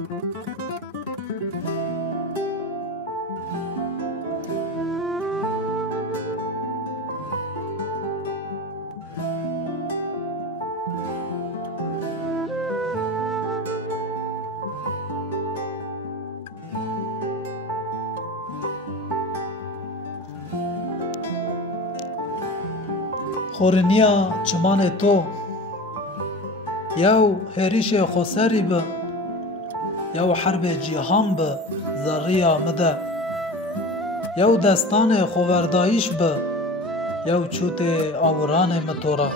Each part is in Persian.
خورنیا چمان تو یو هریش خسری به یو حرب جیهان به زریا مده یو دستان خوردایش به یو چوت آوران متورا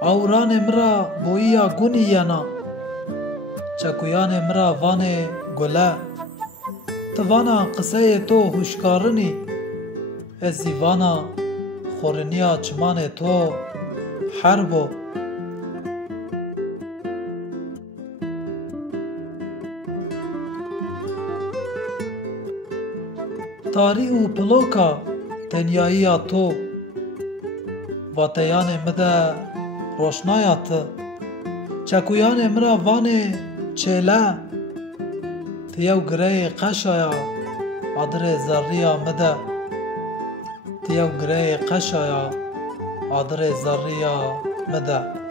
آوران مرا بویا گونی ینا چکویان مرا وان گله توانا قصه تو هوشکارنی از دیوانا خورنیا چمان تو حربو تاری و پلوکا تنیایی تو واتیان مده روشنایات چکویان مرا وان چله تیو گره قشایا عدر زریا مده تیو گره قشایا عدر زریا مده